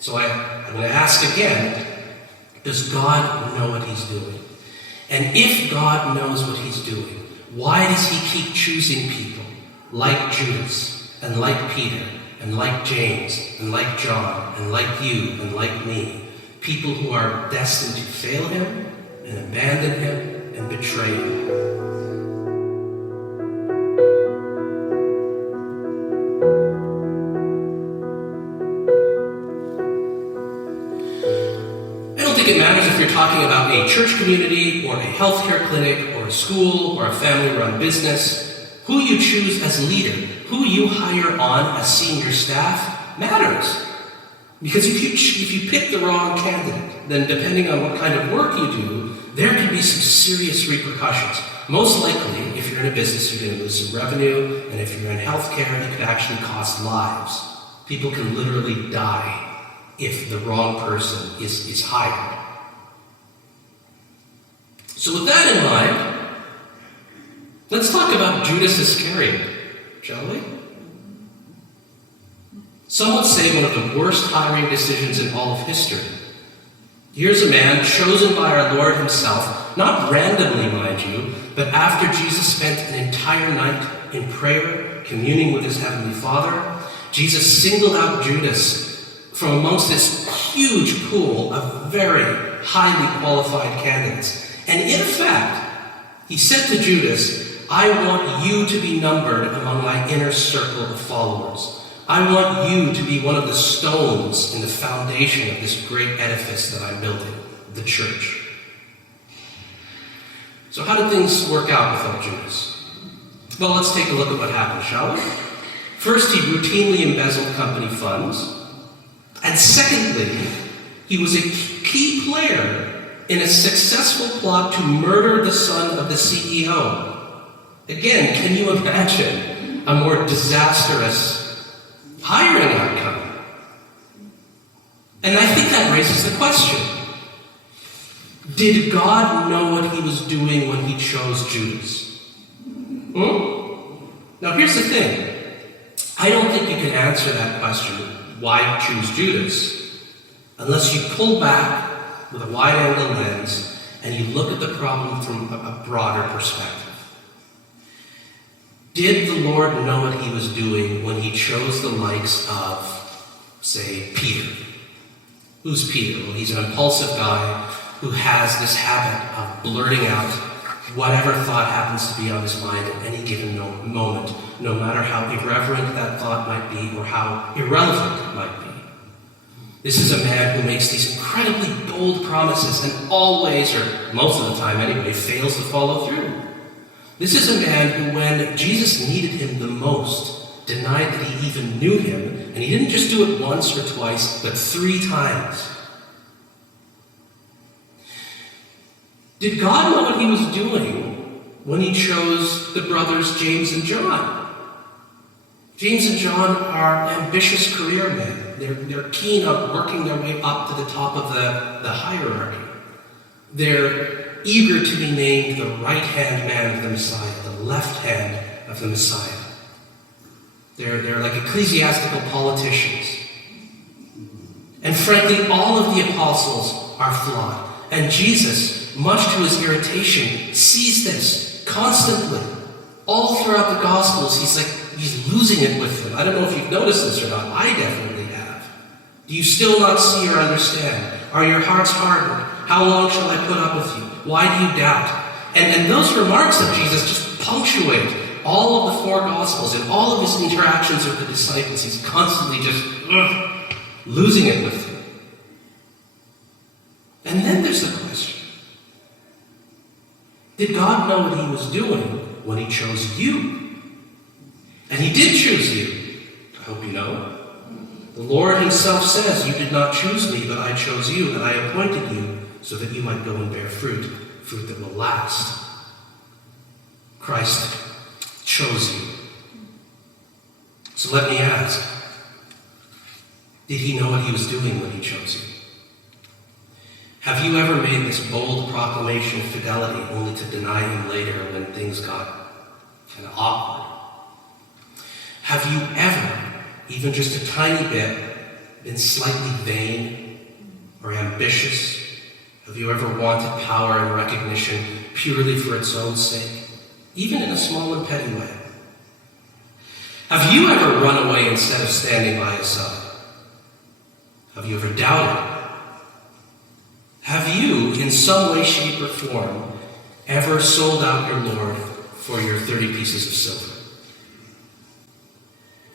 So I'm going to ask again, does God know what he's doing? And if God knows what he's doing, why does he keep choosing people like Judas and like Peter and like James and like John and like you and like me? People who are destined to fail him and abandon him and betray him. It matters if you're talking about a church community or a healthcare clinic or a school or a family-run business. Who you choose as leader, who you hire on as senior staff matters. Because if you pick the wrong candidate, then depending on what kind of work you do, there can be some serious repercussions. Most likely, if you're in a business, you're going to lose some revenue, and if you're in healthcare, it could actually cost lives. People can literally die if the wrong person is hired. So with that in mind, let's talk about Judas Iscariot, shall we? Some would say one of the worst hiring decisions in all of history. Here's a man chosen by our Lord himself, not randomly, mind you, but after Jesus spent an entire night in prayer, communing with his heavenly Father. Jesus singled out Judas from amongst this huge pool of very highly qualified candidates. And in fact, he said to Judas, I want you to be numbered among my inner circle of followers. I want you to be one of the stones in the foundation of this great edifice that I'm building, the church. So how did things work out without Judas? Well, let's take a look at what happened, shall we? First, he routinely embezzled company funds. And secondly, he was a key player in a successful plot to murder the son of the CEO. Again, can you imagine a more disastrous hiring outcome? And I think that raises the question. Did God know what he was doing when he chose Judas? Now here's the thing. I don't think you can answer that question, why choose Judas, unless you pull back with a wide-angle lens and you look at the problem from a broader perspective. Did the Lord know what he was doing when he chose the likes of, say, Peter? Who's Peter? Well, he's an impulsive guy who has this habit of blurting out whatever thought happens to be on his mind at any given moment, no matter how irreverent that thought might be or how irrelevant it might be. This is a man who makes these incredibly bold promises and always, or most of the time anyway, fails to follow through. This is a man who, when Jesus needed him the most, denied that he even knew him, and he didn't just do it once or twice, but 3 times. Did God know what he was doing when he chose the brothers James and John? James and John are ambitious career men. They're keen on working their way up to the top of the hierarchy. They're eager to be named the right-hand man of the Messiah, the left hand of the Messiah. They're like ecclesiastical politicians. And frankly, all of the apostles are flawed. And Jesus, much to his irritation, sees this constantly. All throughout the Gospels, he's losing it with them. I don't know if you've noticed this or not. I definitely have. Do you still not see or understand? Are your hearts hardened? How long shall I put up with you? Why do you doubt? And those remarks of Jesus just punctuate all of the 4 Gospels and all of his interactions with the disciples. He's constantly just losing it with them. And then there's the question. Did God know what he was doing when he chose you? And he did choose you. I hope you know. The Lord himself says, you did not choose me, but I chose you, and I appointed you so that you might go and bear fruit that will last. Christ chose you. So let me ask, did he know what he was doing when he chose you? Have you ever made this bold proclamation of fidelity only to deny him later when things got kind of awkward? Have you ever, even just a tiny bit, been slightly vain or ambitious? Have you ever wanted power and recognition purely for its own sake, even in a small and petty way? Have you ever run away instead of standing by his side? Have you ever doubted? Have you, in some way, shape, or form, ever sold out your Lord for your 30 pieces of silver?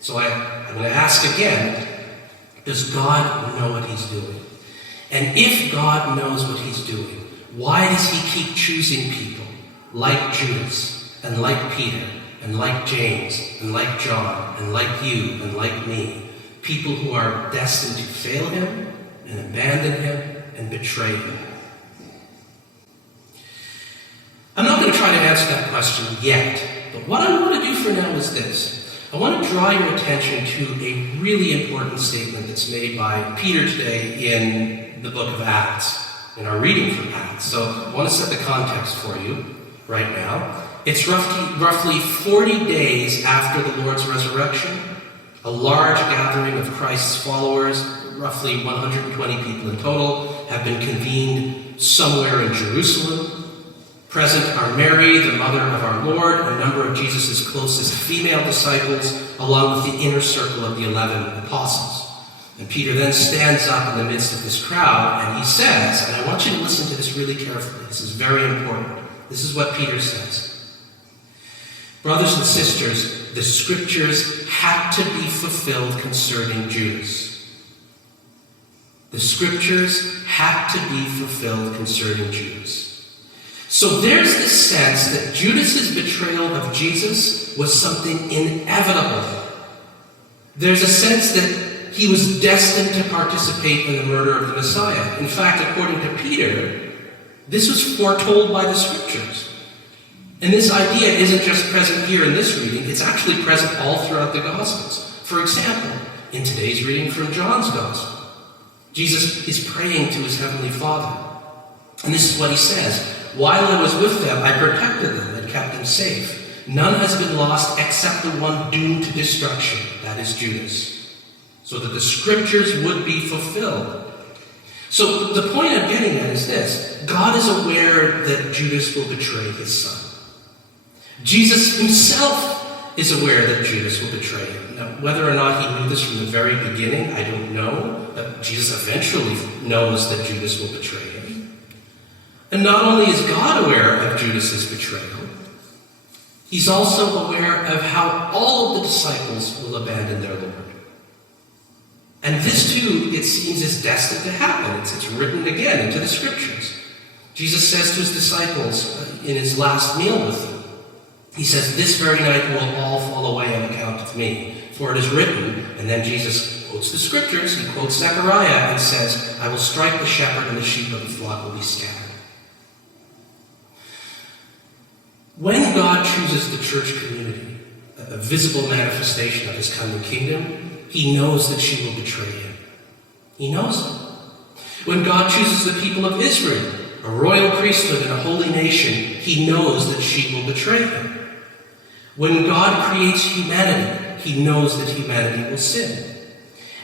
So I'm going to ask again, does God know what he's doing? And if God knows what he's doing, why does he keep choosing people like Judas and like Peter and like James and like John and like you and like me, people who are destined to fail him and abandon him and betray him? I'm not going to try to answer that question yet, but what I want to do for now is this. I want to draw your attention to a really important statement that's made by Peter today in the book of Acts, in our reading from Acts. So I want to set the context for you right now. It's roughly 40 days after the Lord's resurrection. A large gathering of Christ's followers, roughly 120 people in total, have been convened somewhere in Jerusalem. Present are Mary, the mother of our Lord, a number of Jesus' closest female disciples, along with the inner circle of the 11 apostles. And Peter then stands up in the midst of this crowd, and he says, and I want you to listen to this really carefully, this is very important. This is what Peter says. Brothers and sisters, the scriptures had to be fulfilled concerning Judas. The scriptures had to be fulfilled concerning Judas. So there's this sense that Judas's betrayal of Jesus was something inevitable. There's a sense that he was destined to participate in the murder of the Messiah. In fact, according to Peter, this was foretold by the scriptures. And this idea isn't just present here in this reading, it's actually present all throughout the Gospels. For example, in today's reading from John's Gospel, Jesus is praying to his heavenly Father. And this is what he says: "While I was with them, I protected them and kept them safe. None has been lost except the one doomed to destruction, that is Judas, so that the scriptures would be fulfilled." So the point I'm getting at is this: God is aware that Judas will betray his son. Jesus himself is aware that Judas will betray him. Now, whether or not he knew this from the very beginning, I don't know, but Jesus eventually knows that Judas will betray him. And not only is God aware of Judas's betrayal, he's also aware of how all of the disciples will abandon their Lord. And this too, it seems, is destined to happen. It's written again into the scriptures. Jesus says to his disciples in his last meal with them, he says, "This very night will all fall away on account of me. For it is written," and then Jesus quotes the scriptures, he quotes Zechariah and says, "I will strike the shepherd and the sheep of the flock will be scattered." When God chooses the church community, a visible manifestation of his coming kingdom, he knows that she will betray him. He knows it. When God chooses the people of Israel, a royal priesthood and a holy nation, he knows that she will betray him. When God creates humanity, he knows that humanity will sin.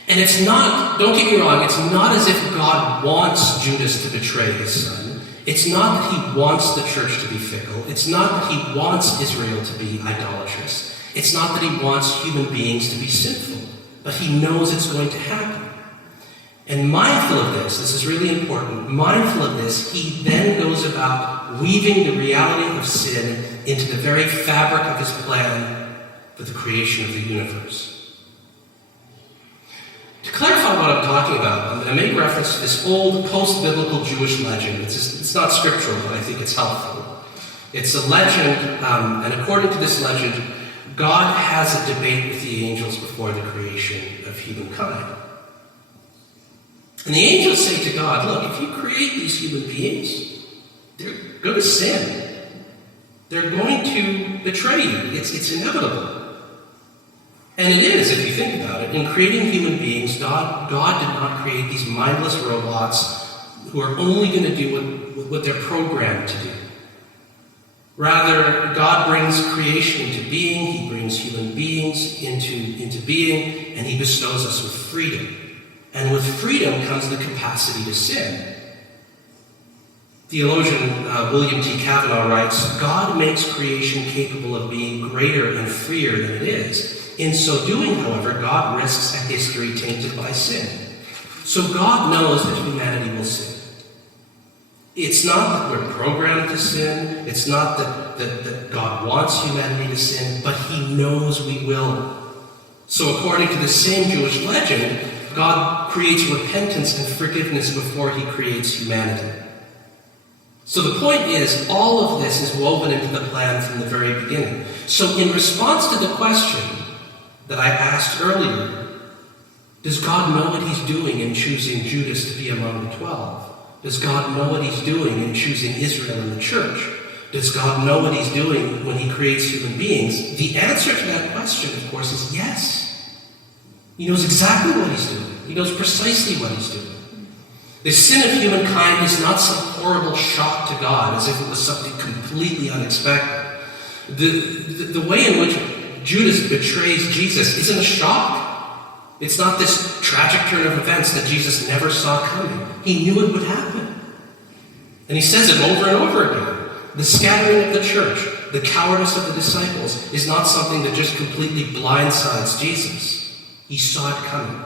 And it's not, don't get me wrong, it's not as if God wants Judas to betray his son. It's not that he wants the church to be fickle. It's not that he wants Israel to be idolatrous. It's not that he wants human beings to be sinful. But he knows it's going to happen. And mindful of this is really important, mindful of this, he then goes about weaving the reality of sin into the very fabric of his plan for the creation of the universe. To clarify what I'm talking about, I'm going to make reference to this old post-biblical Jewish legend. It's not scriptural, but I think it's helpful. It's a legend, and according to this legend, God has a debate with the angels before the creation of humankind. And the angels say to God, look, if you create these human beings, they're going to sin. They're going to betray you. It's inevitable. And it is, if you think about it. In creating human beings, God did not create these mindless robots who are only going to do what they're programmed to do. Rather, God brings creation into being, he brings human beings into being, and he bestows us with freedom. And with freedom comes the capacity to sin. Theologian William T. Cavanaugh writes, God makes creation capable of being greater and freer than it is. In so doing, however, God risks a history tainted by sin. So God knows that humanity will sin. It's not that we're programmed to sin. It's not that God wants humanity to sin, but he knows we will. So according to the same Jewish legend, God creates repentance and forgiveness before he creates humanity. So the point is, all of this is woven into the plan from the very beginning. So in response to the question that I asked earlier, does God know what he's doing in choosing Judas to be among the 12? Does God know what he's doing in choosing Israel in the church? Does God know what he's doing when he creates human beings? The answer to that question, of course, is yes. He knows exactly what he's doing. He knows precisely what he's doing. The sin of humankind is not some horrible shock to God, as if it was something completely unexpected. The way in which Judas betrays Jesus isn't a shock. It's not this tragic turn of events that Jesus never saw coming. He knew it would happen. And he says it over and over again. The scattering of the church, the cowardice of the disciples, is not something that just completely blindsides Jesus. He saw it coming.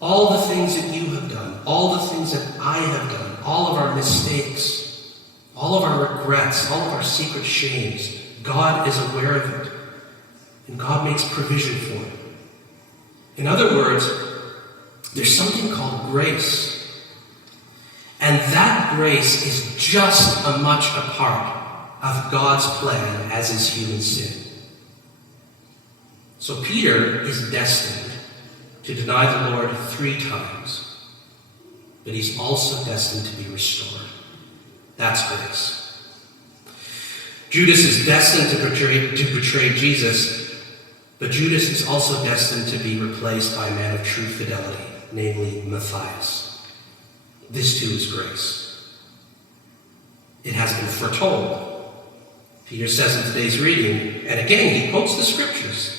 All the things that you have done, all the things that I have done, all of our mistakes, all of our regrets, all of our secret shames, God is aware of it. And God makes provision for it. In other words, there's something called grace. And that grace is just as much a part of God's plan as is human sin. So Peter is destined to deny the Lord 3 times, but he's also destined to be restored. That's grace. Judas is destined to betray Jesus, but Judas is also destined to be replaced by a man of true fidelity, namely Matthias. This too is grace. It has been foretold. Peter says in today's reading, and again he quotes the scriptures,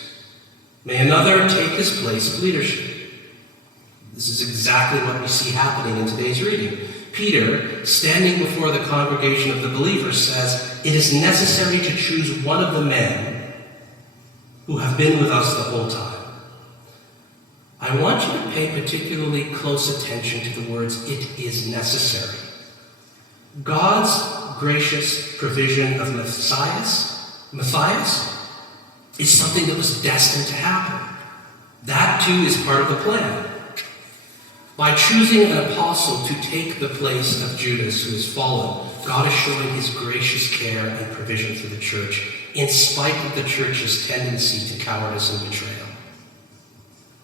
may another take his place of leadership. This is exactly what we see happening in today's reading. Peter, standing before the congregation of the believers, says, it is necessary to choose one of the men who have been with us the whole time. I want you to pay particularly close attention to the words, it is necessary. God's gracious provision of Matthias, is something that was destined to happen. That too is part of the plan. By choosing an apostle to take the place of Judas, who has fallen, God is showing his gracious care and provision for the church, in spite of the church's tendency to cowardice and betrayal.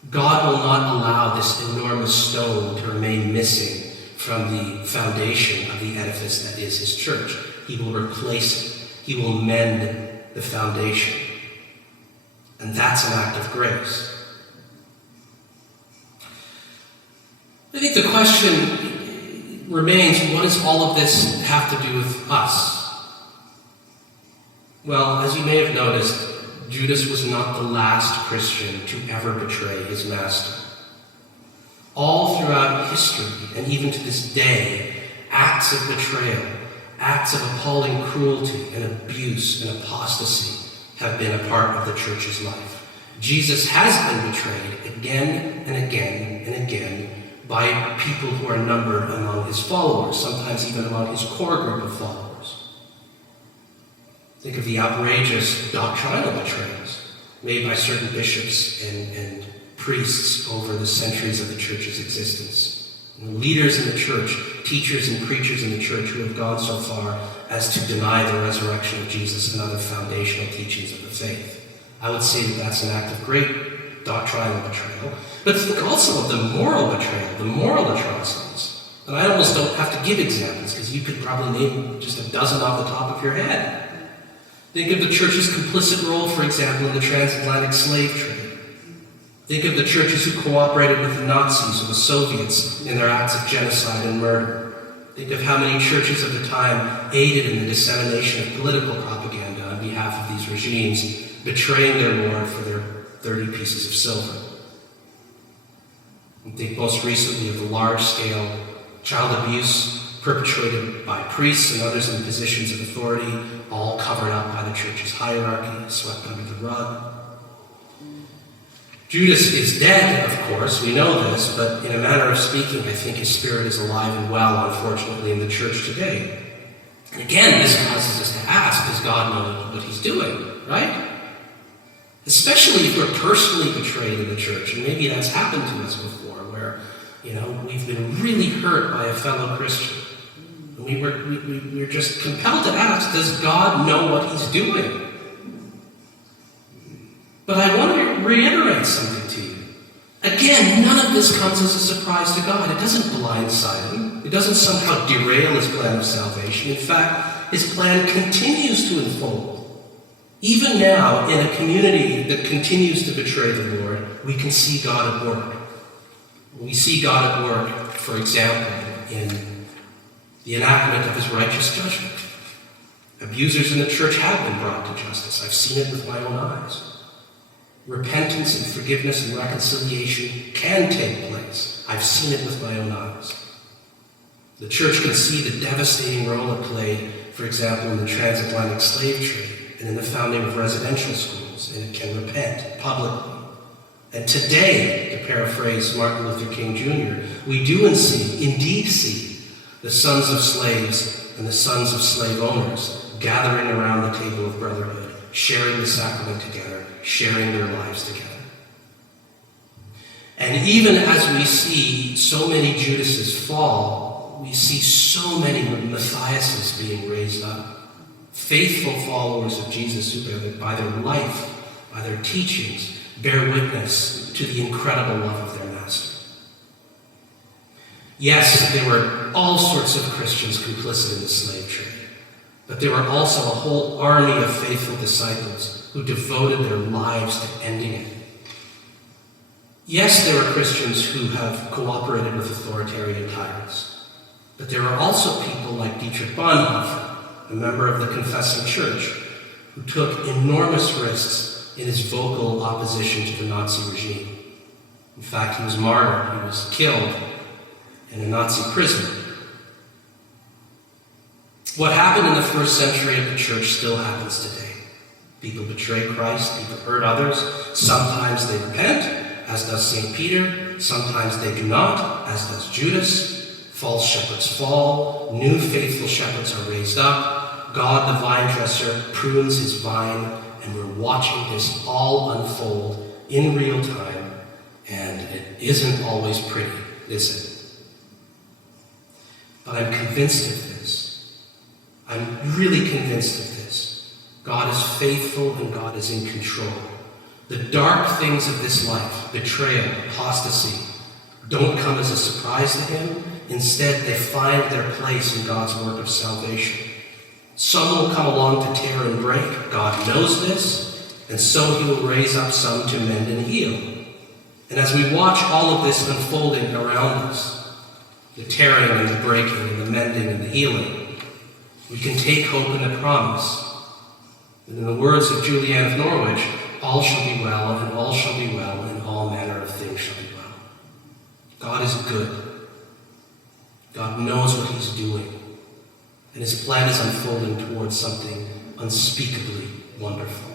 God will not allow this enormous stone to remain missing from the foundation of the edifice that is his church. He will replace it. He will mend the foundation. And that's an act of grace. I think the question remains, what does all of this have to do with us? Well, as you may have noticed, Judas was not the last Christian to ever betray his master. All throughout history, and even to this day, acts of betrayal, acts of appalling cruelty and abuse and apostasy have been a part of the church's life. Jesus has been betrayed again and again and again by people who are numbered among his followers, sometimes even among his core group of followers. Think of the outrageous doctrinal betrayals made by certain bishops and priests over the centuries of the church's existence. And leaders in the church, teachers and preachers in the church who have gone so far as to deny the resurrection of Jesus and other foundational teachings of the faith. I would say that that's an act of great doctrinal betrayal. But think also of the moral betrayal, the moral atrocities. And I almost don't have to give examples, because you could probably name just a dozen off the top of your head. Think of the church's complicit role, for example, in the transatlantic slave trade. Think of the churches who cooperated with the Nazis or the Soviets in their acts of genocide and murder. Think of how many churches of the time aided in the dissemination of political propaganda on behalf of these regimes, betraying their Lord for their 30 pieces of silver. Think most recently of the large-scale child abuse perpetrated by priests and others in positions of authority, all covered up by the church's hierarchy, swept under the rug. Judas is dead, of course, we know this, but in a manner of speaking, I think his spirit is alive and well, unfortunately, in the church today. And again, this causes us to ask, does God know what he's doing, right? Especially if we're personally betrayed in the church, and maybe that's happened to us before, where, we've been really hurt by a fellow Christian. And we're just compelled to ask, does God know what he's doing? But I want to reiterate something to you. Again, none of this comes as a surprise to God. It doesn't blindside him. It doesn't somehow derail his plan of salvation. In fact, his plan continues to unfold. Even now, in a community that continues to betray the Lord, we can see God at work. We see God at work, for example, in the enactment of his righteous judgment. Abusers in the church have been brought to justice. I've seen it with my own eyes. Repentance and forgiveness and reconciliation can take place. I've seen it with my own eyes. The church can see the devastating role it played, for example, in the transatlantic slave trade and in the founding of residential schools, and it can repent publicly. And today, to paraphrase Martin Luther King Jr., we do indeed see the sons of slaves and the sons of slave owners gathering around the table of brotherhood, sharing the sacrament together, sharing their lives together. And even as we see so many Judases fall, we see so many Matthiases being raised up. Faithful followers of Jesus who, by their life, by their teachings, bear witness to the incredible love of their master. Yes, there were all sorts of Christians complicit in the slave trade, but there were also a whole army of faithful disciples who devoted their lives to ending it. Yes, there are Christians who have cooperated with authoritarian tyrants, but there are also people like Dietrich Bonhoeffer, a member of the Confessing Church, who took enormous risks in his vocal opposition to the Nazi regime. In fact, he was martyred. He was killed in a Nazi prison. What happened in the first century of the church still happens today. People betray Christ, people hurt others. Sometimes they repent, as does St. Peter. Sometimes they do not, as does Judas. False shepherds fall. New faithful shepherds are raised up. God, the vine dresser, prunes his vine, and we're watching this all unfold in real time, and it isn't always pretty, is it? But I'm convinced of this. I'm really convinced of this. God is faithful and God is in control. The dark things of this life, betrayal, apostasy, don't come as a surprise to him. Instead, they find their place in God's work of salvation. Some will come along to tear and break. God knows this, and so he will raise up some to mend and heal. And as we watch all of this unfolding around us, the tearing and the breaking and the mending and the healing, we can take hope in the promise. And in the words of Julian of Norwich, all shall be well, and all shall be well, and all manner of things shall be well. God is good. God knows what he's doing. And his plan is unfolding towards something unspeakably wonderful.